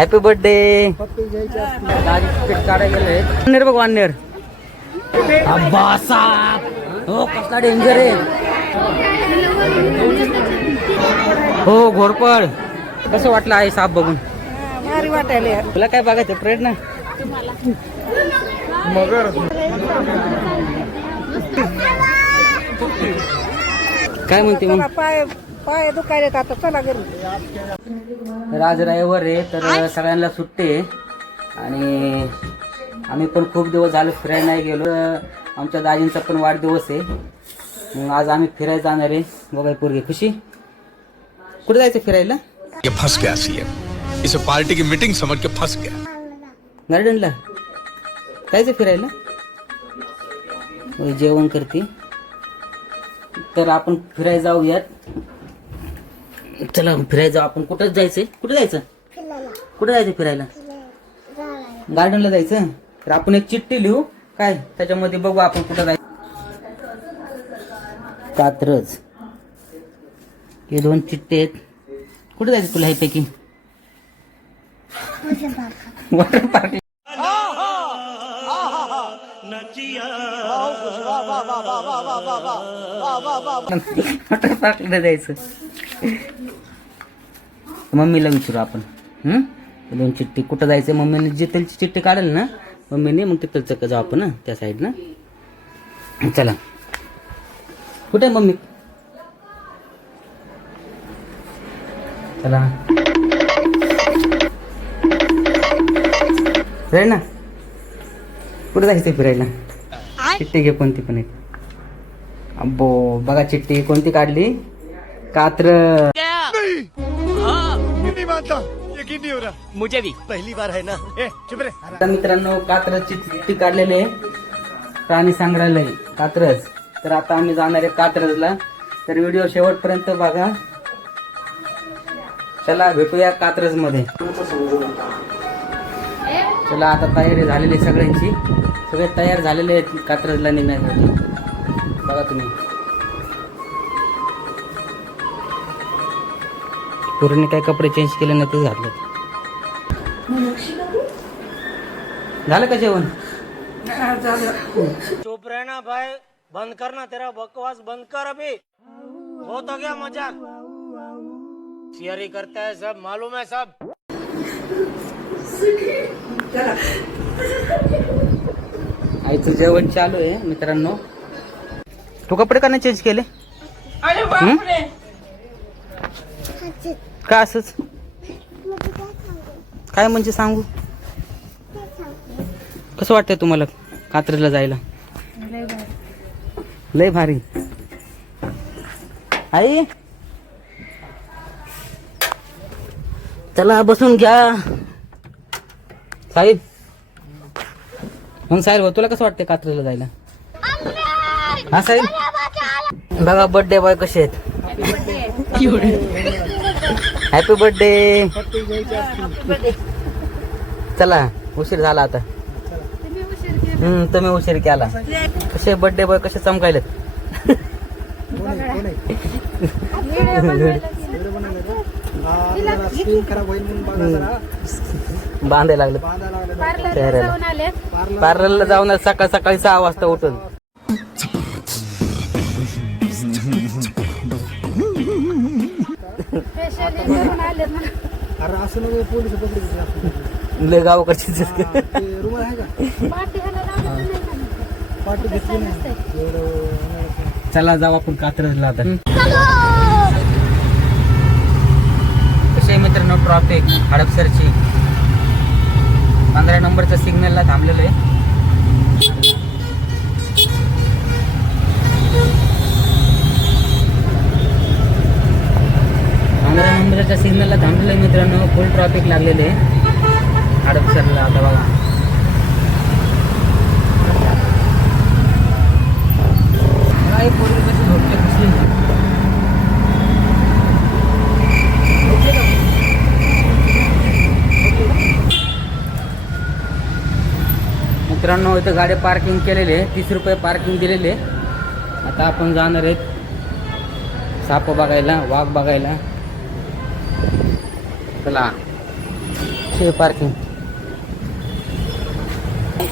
Happy birthday. Ticket काढायला गेले वानेर बघ वानेर. अब्बासा हो कसला डेंजर आहे. हो घोरपड. कसं वाटलं आहे साप बघून? भारी वाटायला. तुला काय बघायचं प्रयत्न? मगर काय म्हणते मग? पाय पाय दुखायला आता चला घरी. आज रविवार आहे तर सगळ्यांना सुट्टी आहे आणि आम्ही पण खूप दिवस झाले फिरायला नाही गेलो. आमच्या दाजींचा पण वाढदिवस आहे मग आज आम्ही फिरायला जाणार आहे. बघाय पोरगी खुशी. कुठे जायचं फिरायला? फंस गया सीएम, इसे पार्टी की मीटिंग समझ के फंस गया. गार्डनला जायचं फिरायला. जेवण करते तर आपण फिरायला जाऊयात. चला फिरायला जाऊ आपण. कुठं जायचंय? कुठे जायचं? कुठे जायचं फिरायला? गार्डनला जायचं. तर आपण एक चिठ्ठी लिहू काय त्याच्यामध्ये बघू आपण कुठं जायचं. कात्रज हे 2 चिठ्ठे आहेत. कुठे जायचं तुला हे पैकी? Water park. वॉटर पार्कला जायचं. मम्मीला विचारू आपण. 2 चिठ्ठी कुठं जायचं? मम्मीने जिथलची चिठ्ठी काढेल ना मम्मीने मग तिथं जाऊ आपण त्या साईड ना. चला कुठे आहे मम्मी? चला फिरायला. कुठे जायचं फिरायला? चिठ्ठी घे कोणती पण एक. अब्बो बघा चिठ्ठी कोणती काढली. कात्र. यकीन नहीं हो रहा मुझे भी, पहली बार है ना. चुप रे. आता मित्रांनो कात्रजची चिठ्ठी काढलेली आहे. प्राणी संग्रहालय कात्रज. तर आता आम्ही जाणार आहे कात्रजला. तर व्हिडिओ शेवटपर्यंत बघा. चला भेटूया कात्रज मध्ये. चला आता तयारी झालेली आहे सगळ्यांची. सगळे तयार झालेले आहेत कात्रजला निघण्यासाठी. बघा तुम्ही पूर्ण काय कपडे चेंज केले नाही ते घातले. झालं का जेवण? चुप रहना भाई, बंद करना तेरा बकवास बंद कर. अभी बहुत हो गया मजाक. शेयर ही करता है सब, मालूम है सब. आईचं जेवण चालू आहे मित्रांनो. तू कपडे का नाही चेंज केले? का असंच? काय म्हणजे सांगू? कसं वाटतंय तुम्हाला कात्रजला जायला? लय भारी. आई चला बसून घ्या. साहिब मग साहिब तुला कसं वाटतंय कात्रजला जायला? हा साहिब बघा बर्थडे बॉय कसे आहेत. Happy birthday. चला उशीर झाला आता. तुम्ही उशीर केला. कसे बर्थडे बॉय कसे चमकायलेत. बांधायला लागले पार्लरला जाऊन सकाळ सकाळी 6 वाजता उठून. लय गावकडची. चला जाऊ आपण कात्रजला आता. कसे मित्रांनो ट्रॉफिक हडपसरची 15 नंबरच्या सिग्नलला थांबलेलो आहे. 15 नंबरच्या सिग्नलला थांबलेलं आहे मित्रांनो. फुल ट्रॉफिक लागलेले आहे हडपसरला. आता बघा पूर्वी कशी झोपले कसली. मित्रांनो इथे गाडी पार्किंग केलेली आहे. 30 रुपये पार्किंग दिलेले. आता आपण जाणार आहेत साप बघायला, वाघ बघायला. चला अशी आहे पार्किंग.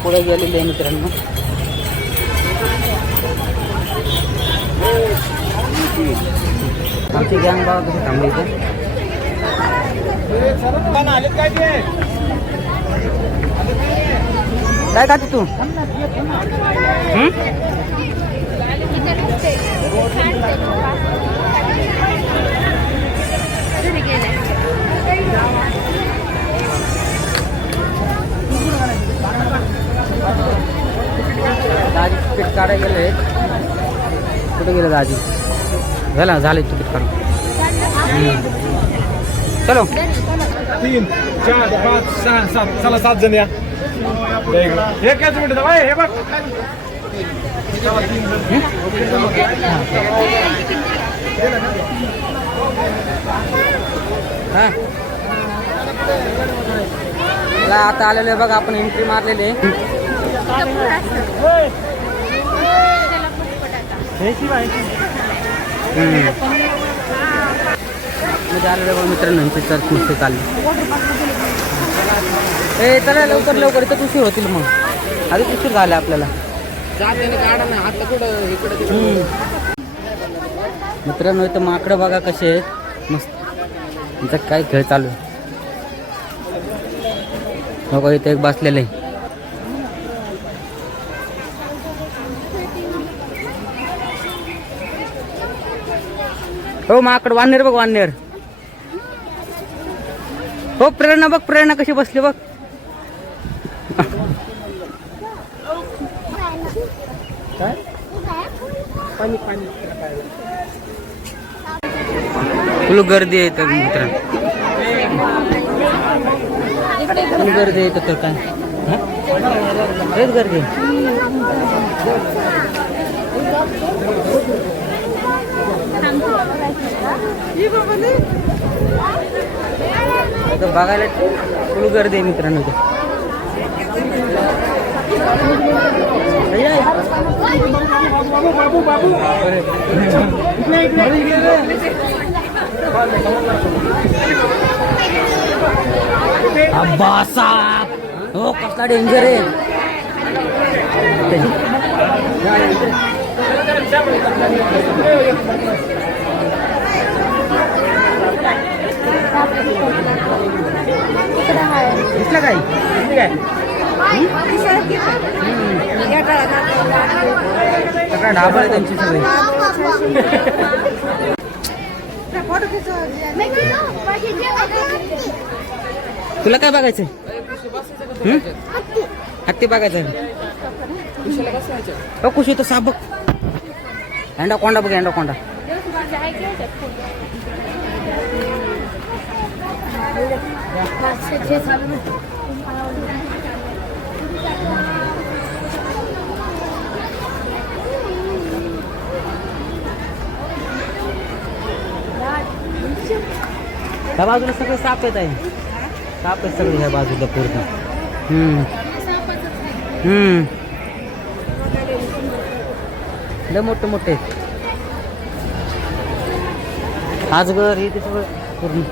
पुढे गेलेले आहे मित्रांनो. आमची गँग बाबा कशी थांबली इथे. काय खाते तू? दाजी तिकीट काढायला गेले. कुठे गेलं दाजी? झालं झाले तिकीट काढून. चलो 3, 4, 5, 6, 7. चला 7 जण या. एकच मिनिट हे बघ. चला 3 जण. हा आता आलेलो आहे बघा. आपण एंट्री मारलेली आहे. म्हणजे आलेलो बघा मित्रांनो. चर्च नुसते चालले. ए चला लवकर लवकर. इथं उशीर होतील मग. आधीच उशीर झाला आपल्याला. मित्रांनो इथं माकडं बघा कसे आहेत मस्त. इथं काय खेळ चालू आहे बघा. इथं एक बसलेलं आहे. हो माकड. वानेर बघ वानेर. हो प्रेरणा बघ. प्रेरणा कशी बसली बघ. फुल गर्दी आहे मित्रांनो. फुल गर्दी आहे तर काय. हेच गर्दी बघायला. फुल गर्दी आहे मित्रांनो. अब्बासा हो कसला डेंजर आहे. दिसलं काय? सगळा ढाबा आहे त्यांची सगळी. तुला काय बघायचंय? हत्ती बघायचंय. हो कुशी तो साप बघ. एंडाकोंडा बघ. एंडाकोंडा. ह्या बाजूला सगळे साप येत आहे. साप आहेत सगळे ह्या बाजूला पूर्ण. लय मोठे मोठे आजगर हे ते सगळं पूर्ण.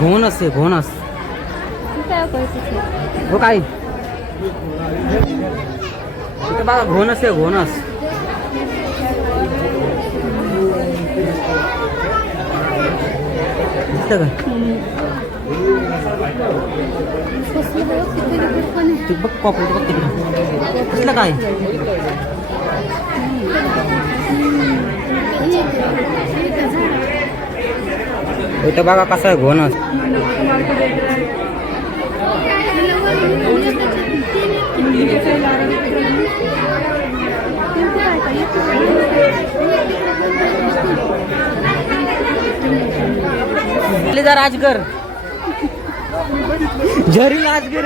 घोणस आहे घोणस. हो काय इथे बघा घोणस आहे घोणस. दिसतं का? ते बघ पॉपलेट बघ तिकडे. दिसलं काय? इथं बघा कसा आहे घोणस. राजगर झरी राजगर.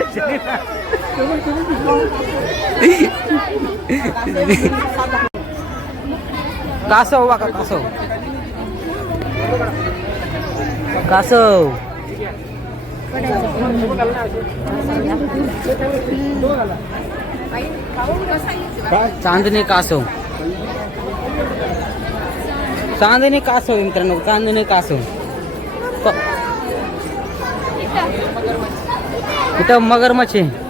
कासव बघा कासव. कासव चांदणी कासव. चांदणी कासव आहे मित्रांनो, चांदणी कासव. इथं मगरमच्छ आहे.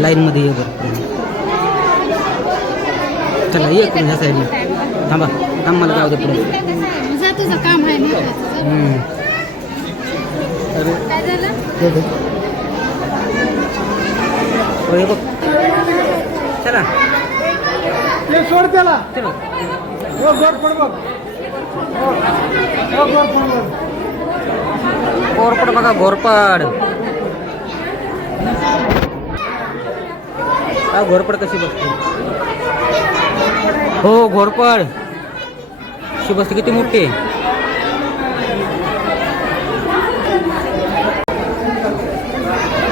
लाईन मध्ये ये बरं. चला ये करून ह्या साईडला. थांबा थांब, मला जाऊ दे पुढे. तुझं काम आहे बघ चला सोड त्याला. चलो. घोरपड बघा, घोरपड. हा घोरपड कशी बसते. हो घोरपड कशी बसते, किती मोठी आहे.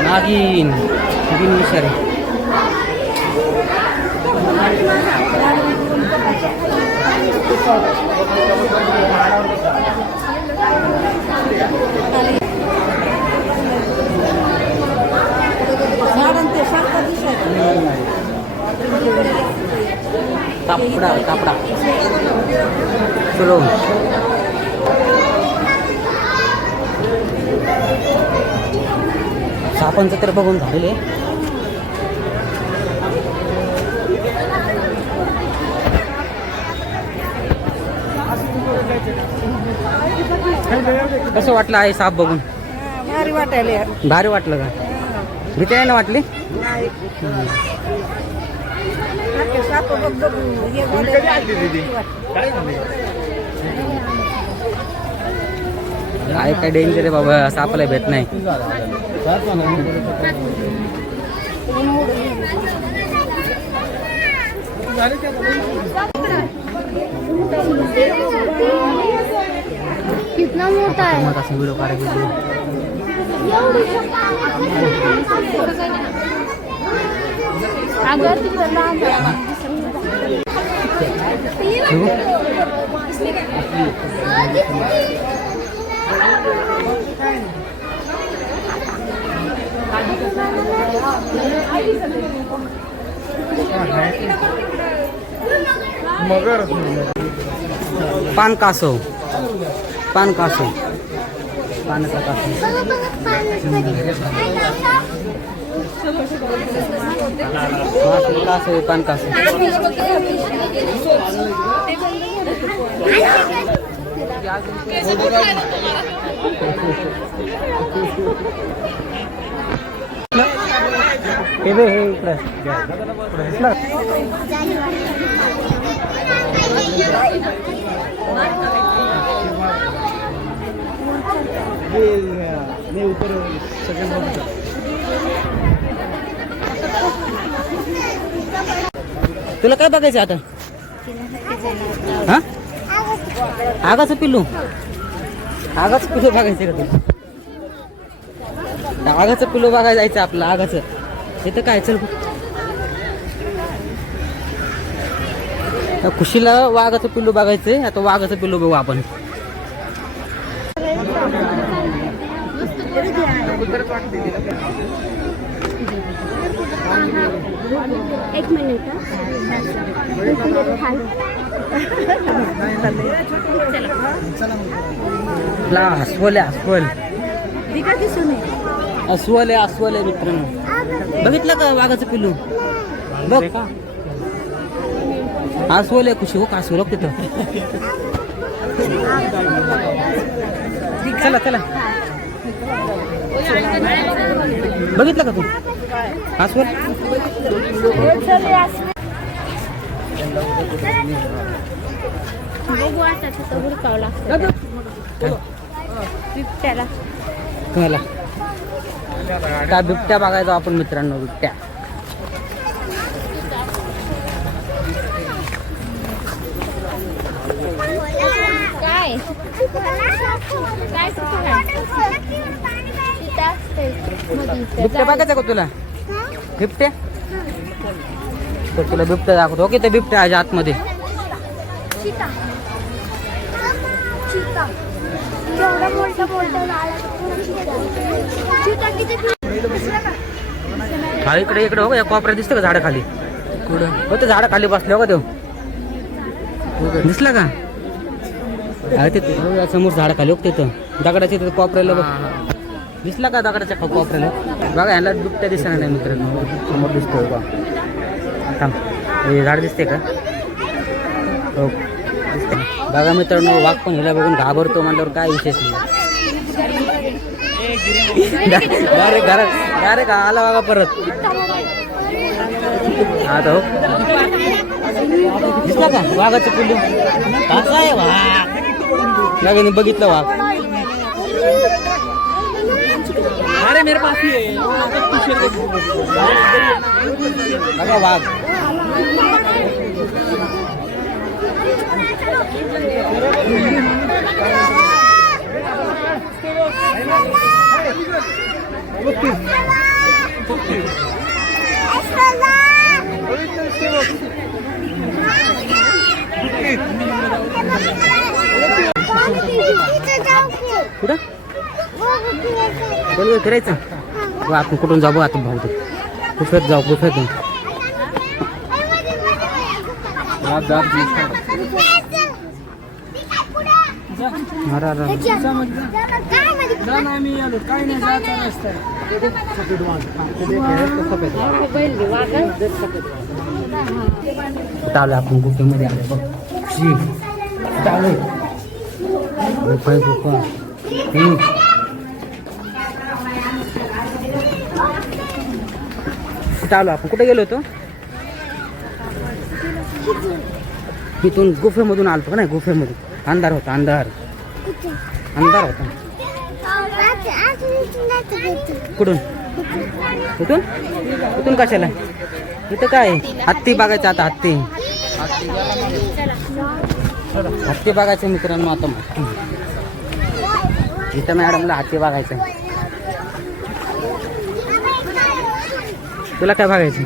नागिन नागिन विषारी. कापडा कापडा चलो. सापांचं तर बघून झालेले. कसं वाटलं आहे साप बघून? भारी वाटायला. भारी वाटलं का? भीती नाही ना वाटली? साप आहे काय डेंजर आहे बाबा, सापाला भेट नाही. कितना मोठा आहे. मग असं व्हिडिओ काढायला अगं तिकडं लांब आहे. पान कासव, पान कासव, पानाचा कासव. कासव पान कासव. हे इकडे तुला काय बघायचं आता? हा आगाचं पिल्लू, आगाचं पिल्लू बघायचं का तुला? आगाचं पिल्लू बघायला जायचं आपलं. आगाचं इथं काय? चल खुशीला वाघाचं पिल्लू बघायचंय. आता वाघाचं पिल्लू बघू आपण. एक मिनिट. अस्वल आहे, अस्वल. अस्वल आहे, अस्वल आहे मित्रांनो. बघितलं का वाघाचं पिल्लू? बघ अस्वल आहे. खुशी हो का अस्वल तिथं. चला चला. बघितलं का तू अस्वल? बघू आता तिथं हुडकावं लागतं बिबट्याला. तुम्हाला काय बिबट्या बघायचा आपण मित्रांनो. बिबट्या काय बिबट्या बघायचा का तुला? बिबट्या तर तुला बिबट्या दाखवतो. ओके, ते बिबट्या आहे आतमध्ये. हा इकडे इकडे हो का, या कोपऱ्यात दिसतं का झाडं खाली? कुठं हो, ते झाडं खाली बसले हो का? तो दिसला का? अरे ते समोर झाडं खाली हो तिथं दगडाच्या तिथं कोपऱ्याला बघ. दिसला का दगडाच्या कोपऱ्याला? बघा ह्याला बिबट्या दिसणार नाही मित्रांनो. समोर दिसतोय का? थांब, हे झाड दिसते का? हो दिसते. बघा मित्रांनो, वाघ पण ह्याला बघून घाबरतो म्हणल्यावर काय विशेष नाही. डायरेक्ट घरात डायरेक्ट आला बघा परत. आता हो दिसला का वाघाचं पिल्लू? कसा आहे वाघ? बघा बघितलं वाघ. अरे मेरे पास ही है. बघा वाघ. कुठं बोल फिरायचं? आपण कुठून जाऊ आता? भाऊ गुफेत जाऊ. गुफेत चालू आपण गुफेमध्ये आलो बघ. चालू गुफा गुफा. चालू आपण कुठे गेलो होतो? इथून गुफेमधून आलतो का नाही? गुफेमधून अंधार होता. अंधार होता. कुठून? इथून इथून कशाला? इथं काय हत्ती बघायचं. आता हत्ती बघायचं मित्रांनो. आता इथं मॅडमला हत्ती बघायचं. तुला काय बघायचं?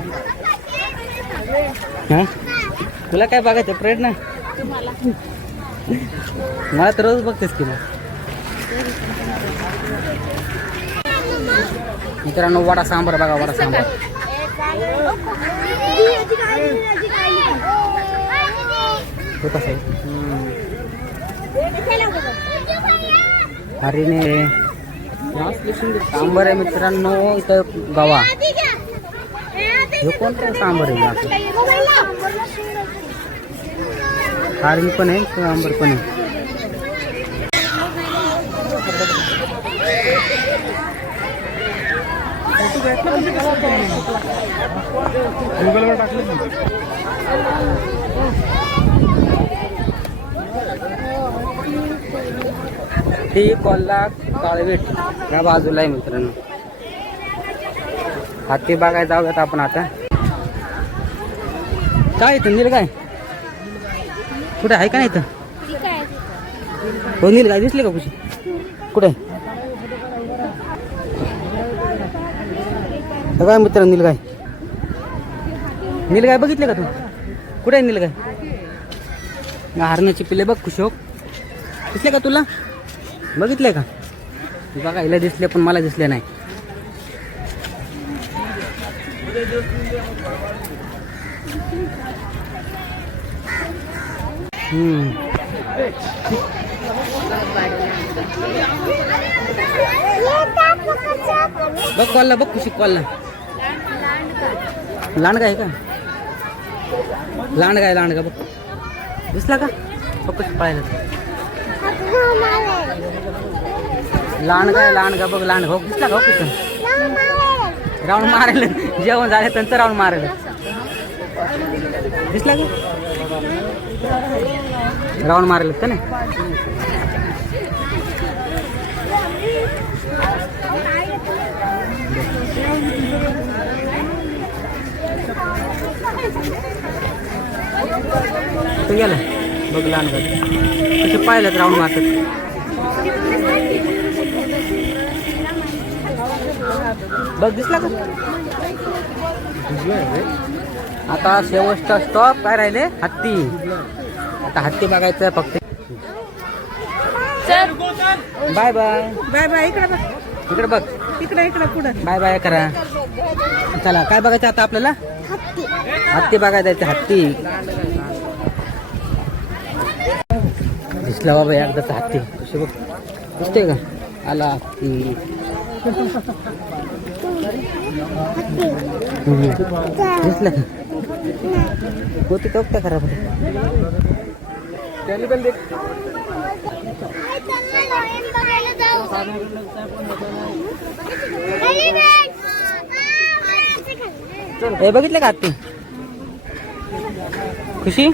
हा तुला काय बघायचं? प्रेरणा मला तर रोज बघतेस की. मित्रांनो वडा सांबार बघा. वडा सांबार तो कसं आहे? हरीने सांबार आहे मित्रांनो. इथं गवा. हे कोणतं सांबार आहे? हरिण पण आहे, सांबार पण आहे. गुगलवर टाकलं. ती कोल्हा काळवेट या बाजूला आहे मित्रांनो. हत्ती बघायला जाऊयात आपण आता. काय इथं नीलगाय कुठे आहे का नाही? इथं हो नीलगाय दिसली का कुठे? कुठे काय मित्र? नीलगाय बघितले का तू? कुठे आहे नीलगाय? हरणाची पिल्ले बघ. कुशोक दिसले का तुला? बघितले का? बघा हिला दिसले पण मला दिसले नाही. बघ कॉलला बघ. कुशी कॉलला लांडगा आहे का? लांडगा बघ. दिसला का? बघ कशी पळायला. लांडगा बघ. लांडगा हो दिसला का? हो कुठं राऊंड मारायला. जेवण झालं त्यांचं राऊंड मारायला. दिसला का? राऊंड मारायला का नाही? तो गेला बघ. लांडगा कसे पाहिलं राऊंड मारतात. बघ दिसला का? आता शेवटचा स्टॉप काय राहिले? हत्ती. आता हत्ती बघायचं आहे फक्त. Bye bye. Bye bye. इकडे बघ, इकडे बघ. इकडे पुढं. बाय बाय करा. चला काय बघायचं आता आपल्याला? हत्ती बघायचं आहे. हत्ती दिसला बाबा एकदाचा हत्ती. कशी बघ दिसते का? आला हत्ती. दिसलं का? होती का खराब? हे बघितलं का हत्ती? खुशी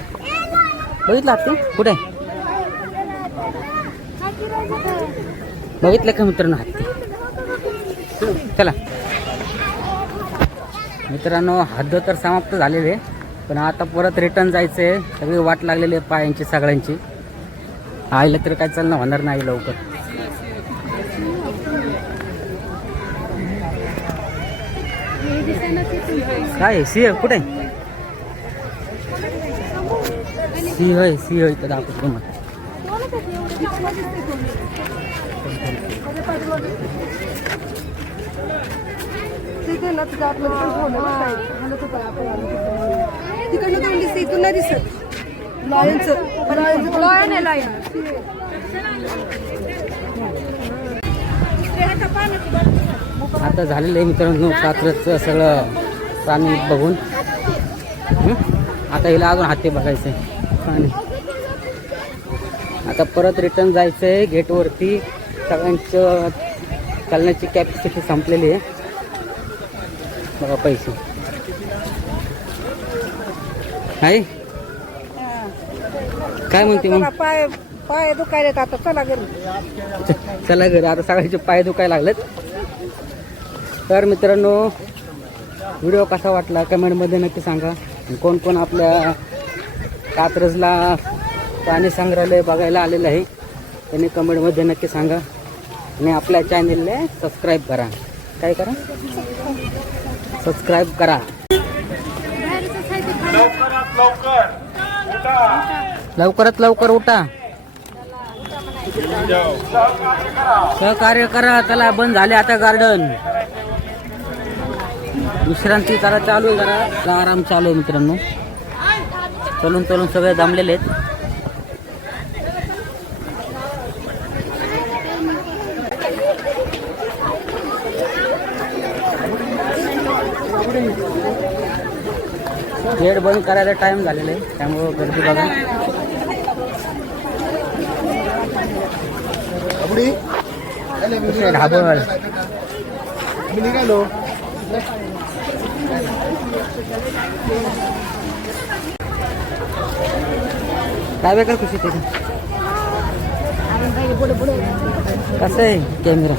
बघितलं हत्ती? कुठे बघितलं का मित्रांनो हत्ती? चला मित्रांनो, हद्द तर समाप्त झालेली आहे, पण आता परत रिटर्न जायचं आहे. सगळी वाट लागलेली आहे पायांची सगळ्यांची. आईला तर काय चालणं होणार नाही लवकर. काय सिंह कुठे? सिंह इथं दाखवतो मग. तिकडनं दोन दिसते, इथून नाही दिसत. लॉयन आहे लॉयन. आता झालेलं आहे मित्रांनो कात्रजचं सगळं प्राणी बघून. आता हिला अजून हत्ती बघायचं आहे. आणि आता परत रिटर्न जायचं आहे गेटवरती. सगळ्यांचं चालण्याची कॅपॅसिटी संपलेली आहे. बघा पैसे आहे. काय म्हणते मग? पाय पाय दुखायला आता. चला घरी. चला घरी. आता सगळ्यांचे पाय दुखायला लागलेत. तर मित्रांनो, व्हिडिओ कसा वाटला कमेंटमध्ये नक्की सांगा. कोण कोण आपल्या कात्रजला प्राणी संग्रहालय बघायला आलेलं आहे त्यांनी कमेंटमध्ये नक्की सांगा. आणि आपल्या चॅनलला सबस्क्राईब करा. काय करा? सबस्क्राईब करा. लवकरात लवकर उठा. सहकार्य करा. त्याला बंद झाले आता गार्डन. विश्रांती करा चालू आहे. जरा आराम चालू आहे मित्रांनो. चलून चलून सगळे दमलेले आहेत. गेट बंद करायला टाइम झालेला आहे त्यामुळं गर्दी बघा. ढाबळ निघालो. काय वेगळं खुशी ते कसं आहे? कॅमेरा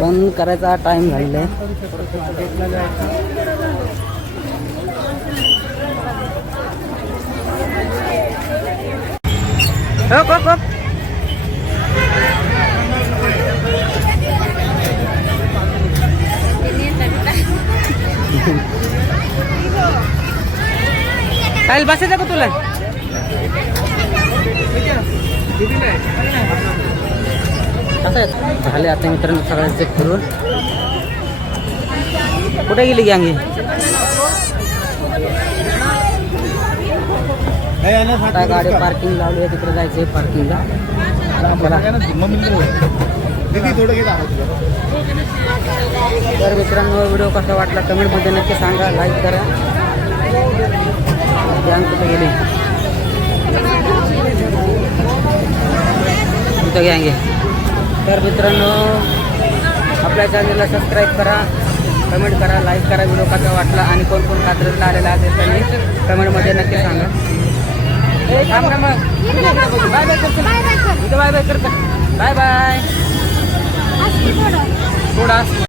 बंद करायचा टाइम झालेला आहे. काय बसायचं का तुला? असं झाले आता मित्रांनो सगळ्यांचे फिरून. कुठे गेली गँग? आता गाडी पार्किंग लावली आहे, तिकडे जायचंय पार्किंगला. तर मित्रांनो, व्हिडिओ कसा वाटला कमेंटमध्ये नक्की सांगा. लाईक करा. गँग कुठे गेली? कुठं गँग आहे? तर मित्रांनो, आपल्या चॅनलला सबस्क्राईब करा, कमेंट करा, लाईक करा. व्हिडिओ कसा वाटला आणि कोण कोण कात्रजला आलेला आहे त्यांनी कमेंटमध्ये नक्की सांगा. थांब ना मग. बाय बाय करतो. बाय बाय करतो. Bye bye. थोडा